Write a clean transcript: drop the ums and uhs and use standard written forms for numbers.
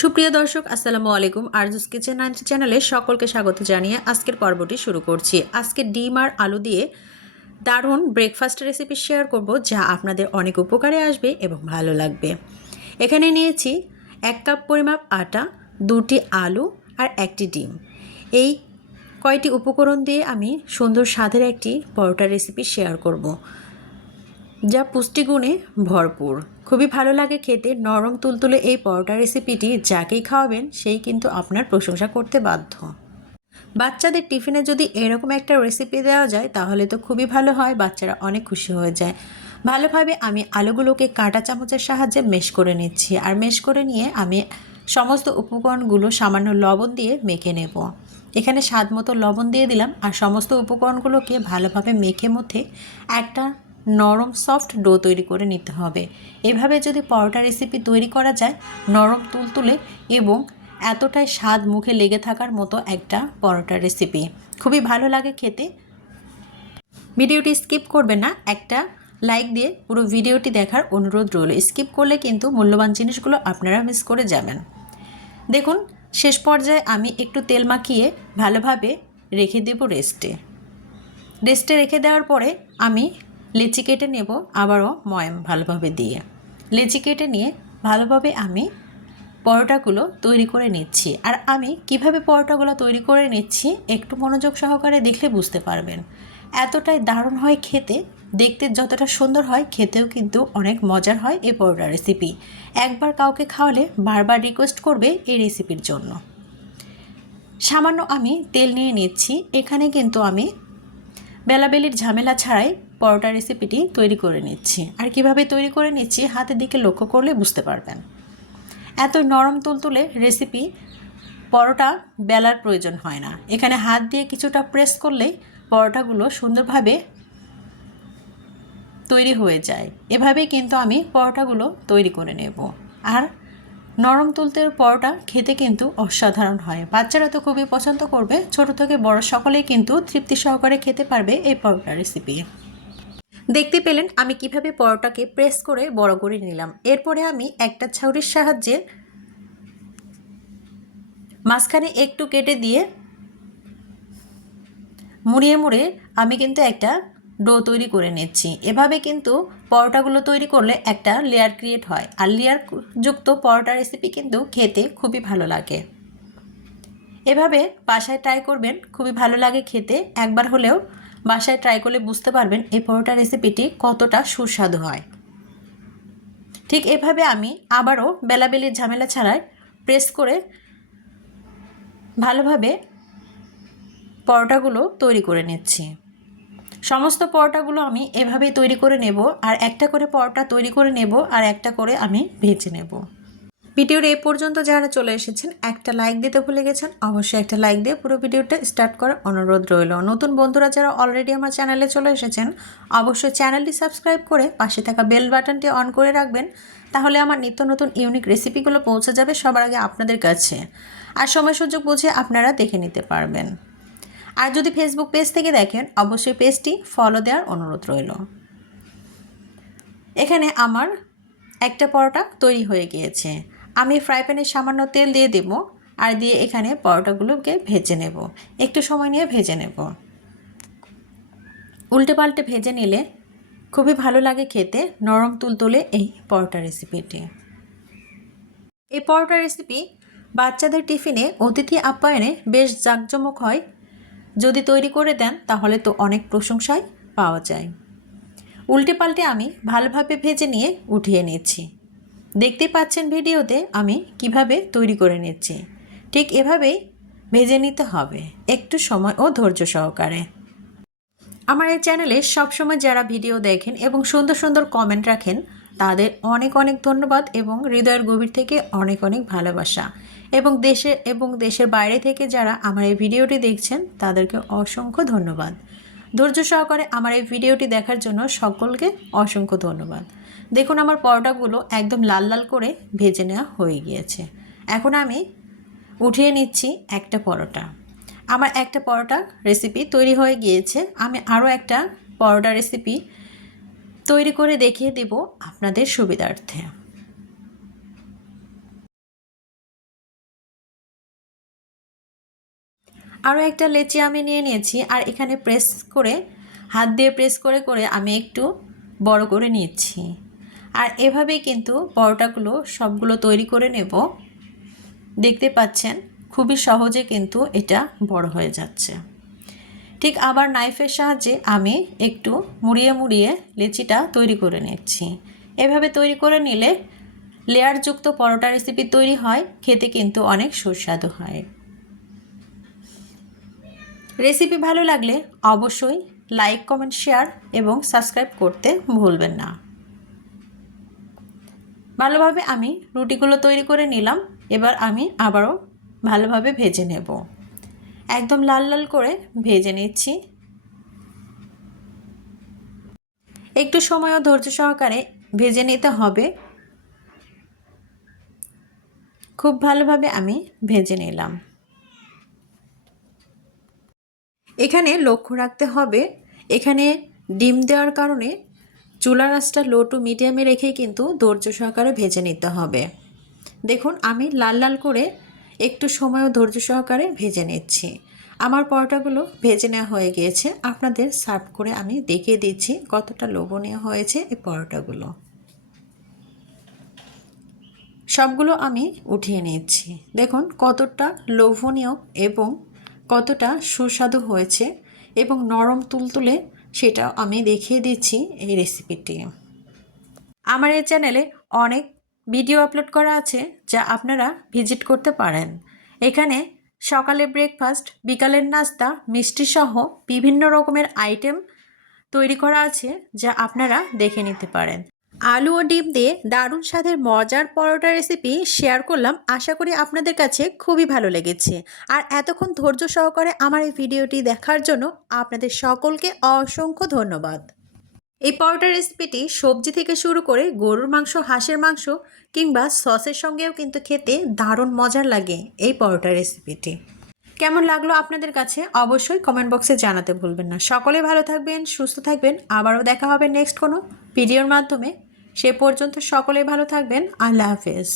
সুপ্রিয় দর্শক আসসালামু আলাইকুম। আরজুস কিচেন অ্যান্ড চ্যানেলে সকলকে স্বাগত জানিয়ে আজকের পর্বটি শুরু করছি। আজকে ডিম আর আলু দিয়ে দারুণ ব্রেকফাস্ট রেসিপি শেয়ার করব, যা আপনাদের অনেক উপকারে আসবে এবং ভালো লাগবে। এখানে নিয়েছি 1 কাপ পরিমাপ আটা, 2টি আলু আর 1টি ডিম। এই কয়টি উপকরণ দিয়ে আমি সুন্দর স্বাদের একটি পরোটা রেসিপি শেয়ার করব, যা পুষ্টিগুণে ভরপুর। খুবই ভালো লাগে খেতে। নরম তুলতুলে এই পরোটা রেসিপিটি যাকেই খাওয়াবেন সেই কিন্তু আপনার প্রশংসা করতে বাধ্য। বাচ্চাদের টিফিনে যদি এরকম একটা রেসিপি দেওয়া যায় তাহলে তো খুবই ভালো হয়, বাচ্চারা অনেক খুশি হয়ে যায়। ভালোভাবে আমি আলুগুলোকে কাঁটা চামচের সাহায্যে মেশ করে নিচ্ছি, আর মেশ করে নিয়ে আমি সমস্ত উপকরণগুলো সামান্য লবণ দিয়ে মেখে নেব। এখানে স্বাদ মতো লবণ দিয়ে দিলাম, আর সমস্ত উপকরণগুলোকে ভালোভাবে মেখে মধ্যে একটা নরম সফট ডো তৈরি করে নিতে হবে। এভাবে যদি পরোটা রেসিপি তৈরি করা যায়, নরম তুলতুলে এবং এতটাই স্বাদ মুখে লেগে থাকার মতো একটা পরোটা রেসিপি, খুবই ভালো লাগে খেতে। ভিডিওটি স্কিপ করবেন না, একটা লাইক দিয়ে পুরো ভিডিওটি দেখার অনুরোধ রইল। স্কিপ করলে কিন্তু মূল্যবান জিনিসগুলো আপনারা মিস করে যাবেন। দেখুন, শেষ পর্যায়ে আমি একটু তেল মাখিয়ে ভালোভাবে রেখে দেব রেস্টে রেখে দেওয়ার পরে আমি লেচি কেটে নেব, আবারও ময়াম ভালোভাবে দিয়ে লেচি কেটে নিয়ে ভালোভাবে আমি পরোটাগুলো তৈরি করে নিচ্ছি। আর আমি কিভাবে পরোটাগুলো তৈরি করে নিচ্ছি একটু মনোযোগ সহকারে দেখলে বুঝতে পারবেন। এতটাই দারুণ হয় খেতে, দেখতে যতটা সুন্দর হয় খেতেও কিন্তু অনেক মজার হয় এই পরোটা রেসিপি। একবার কাউকে খাওয়ালে বারবার রিকোয়েস্ট করবে এই রেসিপির জন্য। সামান্য আমি তেল নিয়ে নিচ্ছি। এখানে কিন্তু আমি বেলাবেলির ঝামেলা ছাড়াই পরোটা রেসিপিটি তৈরি করে নিচ্ছি। আর কিভাবে তৈরি করে নিচ্ছি হাতের দিকে লক্ষ্য করলে বুঝতে পারবেন। এত নরম তুলতুলে রেসিপি, পরোটা বেলার প্রয়োজন হয় না। এখানে হাত দিয়ে কিছুটা প্রেস করলেই পরোটাগুলো সুন্দরভাবে তৈরি হয়ে যায়। এভাবেই কিন্তু আমি পরোটাগুলো তৈরি করে নেব। আর নরম তুলতুলে পরোটা খেতে কিন্তু অসাধারণ হয়। বাচ্চারা তো খুবই পছন্দ করবে, ছোট থেকে বড় সকলেই কিন্তু তৃপ্তি সহকারে খেতে পারবে এই পরোটা রেসিপি। দেখতে পেলেন আমি কিভাবে পরোটাকে প্রেস করে বড় করে নিলাম। এরপরে আমি একটা ছুরির সাহায্যে মাঝখানে একটু কেটে দিয়ে মুড়িয়ে মুড়িয়ে আমি কিন্তু একটা ডো তৈরি করে নিচ্ছি। এভাবে কিন্তু পরোটাগুলো তৈরি করলে একটা লেয়ার ক্রিয়েট হয়, আর লেয়ার যুক্ত পরোটা রেসিপি কিন্তু খেতে খুবই ভালো লাগে। এভাবে বাসায় ট্রাই করবেন, খুবই ভালো লাগে খেতে। একবার হলেও বাসায় ট্রাই করলে বুঝতে পারবেন এই পরোটা রেসিপিটি কতটা সুস্বাদু হয়। ঠিক এভাবে আমি আবারও বেলাবেলির ঝামেলা ছাড়াই প্রেস করে ভালোভাবে পরোটাগুলো তৈরি করে নিচ্ছি। সমস্ত পরোটাগুলো আমি এভাবেই তৈরি করে নেব, আর একটা করে পরোটা তৈরি করে নেব, আর একটা করে আমি ভেজে নেব। ভিডিওর এই পর্যন্ত যারা চলে এসেছেন একটা লাইক দিতে ভুলে গেছেন, অবশ্যই একটা লাইক দিয়ে পুরো ভিডিওটা স্টার্ট করার অনুরোধ রইল। নতুন বন্ধুরা যারা অলরেডি আমার চ্যানেলে চলে এসেছেন অবশ্যই চ্যানেলটি সাবস্ক্রাইব করে পাশে থাকা বেল বাটনটি অন করে রাখবেন, তাহলে আমার নিত্য নতুন ইউনিক রেসিপিগুলো পৌঁছে যাবে সবার আগে আপনাদের কাছে, আর সময় সুযোগ বুঝে আপনারা দেখে নিতে পারবেন। আর যদি ফেসবুক পেজ থেকে দেখেন অবশ্যই পেজটি ফলো দেওয়ার অনুরোধ রইল। এখানে আমার একটা পরোটা তৈরি হয়ে গিয়েছে। আমি ফ্রাই প্যানে সামান্য তেল দিয়ে দেব, আর দিয়ে এখানে পরোটাগুলোকে ভেজে নেব। একটু সময় নিয়ে ভেজে নেব। উল্টে পাল্টে ভেজে নিলে খুবই ভালো লাগে খেতে, নরম তুলতুলে এই পরোটা রেসিপিটি। এই পরোটা রেসিপি বাচ্চাদের টিফিনে অতিথি আপ্যায়নে বেশ জাঁকজমক হয়। যদি তৈরি করে দেন তাহলে তো অনেক প্রশংসাই পাওয়া যায়। উল্টে পাল্টে আমি ভালোভাবে ভেজে নিয়ে উঠিয়ে নিচ্ছি। দেখতে পাচ্ছেন ভিডিওতে আমি কিভাবে তৈরি করে নিচ্ছি। ঠিক এভাবেই ভেজে নিতে হবে, একটু সময় ও ধৈর্য সহকারে। আমার এই চ্যানেলে সবসময় যারা ভিডিও দেখেন এবং সুন্দর সুন্দর কমেন্ট রাখেন তাদের অনেক অনেক ধন্যবাদ, এবং হৃদয়ের গভীর থেকে অনেক অনেক ভালোবাসা। এবং দেশের বাইরে থেকে যারা আমার এই ভিডিওটি দেখছেন তাদেরকে অসংখ্য ধন্যবাদ। ধৈর্য সহকারে আমার এই ভিডিওটি দেখার জন্য সকলকে অসংখ্য ধন্যবাদ। দেখুন আমার পরোটাগুলো একদম লাল লাল করে ভেজে নেওয়া হয়ে গিয়েছে। এখন আমি উঠিয়ে নিচ্ছি একটা পরোটা। আমার একটা পরোটা রেসিপি তৈরি হয়ে গিয়েছে। আমি আরও একটা পরোটা রেসিপি তৈরি করে দেখিয়ে দেব আপনাদের সুবিধার্থে। আরও একটা লেচি আমি নিয়ে নিয়েছি, আর এখানে প্রেস করে, হাত দিয়ে প্রেস করে করে আমি একটু বড় করে নিচ্ছি। আর এভাবেই কিন্তু পরোটাগুলো সবগুলো তৈরি করে নেব। দেখতে পাচ্ছেন খুবই সহজে কিন্তু এটা বড় হয়ে যাচ্ছে। ঠিক আবার নাইফের সাহায্যে আমি একটু মুড়িয়ে মুড়িয়ে লেচিটা তৈরি করে নিচ্ছি। এভাবে তৈরি করে নিলে লেয়ারযুক্ত পরোটা রেসিপি তৈরি হয়, খেতে কিন্তু অনেক সুস্বাদু হয়। রেসিপি ভালো লাগলে অবশ্যই লাইক, কমেন্ট, শেয়ার এবং সাবস্ক্রাইব করতে ভুলবেন না। ভালোভাবে আমি রুটিগুলো তৈরি করে নিলাম। এবার আমি আবারও ভালোভাবে ভেজে নেব। একদম লাল লাল করে ভেজে নিচ্ছি। একটু সময় ও ধৈর্য সহকারে ভেজে নিতে হবে। খুব ভালোভাবে আমি ভেজে নিলাম। এখানে লক্ষ্য রাখতে হবে, এখানে ডিম দেওয়ার কারণে চুলার আঁচটা লো টু মিডিয়ামে রেখেই কিন্তু ধৈর্য সহকারে ভেজে নিতে হবে। দেখুন আমি লাল লাল করে একটু সময় ও ধৈর্য সহকারে ভেজে নিচ্ছি। আমার পরোটাগুলো ভেজে নেওয়া হয়ে গিয়েছে। আপনাদের সার্ভ করে আমি দেখিয়ে দিচ্ছি কতটা লোভনীয় হয়েছে এই পরোটাগুলো। সবগুলো আমি উঠিয়ে নিচ্ছি। দেখুন কতটা লোভনীয় এবং কতটা সুস্বাদু হয়েছে এবং নরম তুলতুলে, সেটা আমি দেখিয়ে দিচ্ছি এই রেসিপিটি। আমার এই চ্যানেলে অনেক ভিডিও আপলোড করা আছে যা আপনারা ভিজিট করতে পারেন। এখানে সকালে ব্রেকফাস্ট, বিকালের নাস্তা, মিষ্টি সহ বিভিন্ন রকমের আইটেম তৈরি করা আছে যা আপনারা দেখে নিতে পারেন। আলু ও ডিম দিয়ে দারুণ স্বাদের মজার পরোটা রেসিপি শেয়ার করলাম। আশা করি আপনাদের কাছে খুবই ভালো লেগেছে। আর এতক্ষণ ধৈর্য সহকারে আমার এই ভিডিওটি দেখার জন্য আপনাদের সকলকে অসংখ্য ধন্যবাদ। এই পরোটা রেসিপিটি সবজি থেকে শুরু করে গরুর মাংস, হাঁসের মাংস কিংবা সসের সঙ্গেও কিন্তু খেতে দারুণ মজার লাগে এই পরোটা রেসিপিটি। কেমন লাগলো আপনাদের কাছে অবশ্যই কমেন্ট বক্সে জানাতে ভুলবেন না। সকলে ভালো থাকবেন, সুস্থ থাকবেন। আবারও দেখা হবে নেক্সট কোনো ভিডিওর মাধ্যমে। সে পর্যন্ত সকলে ভালো থাকবেন। আল্লাহ হাফেজ।